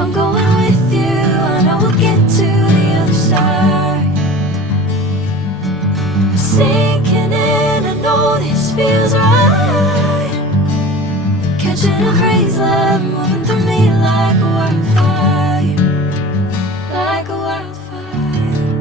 I'm going with you, I know we'll get to the other side. Sinking in, I know this feels right. Catching a crazy love moving through me like a wildfire, like a wildfire.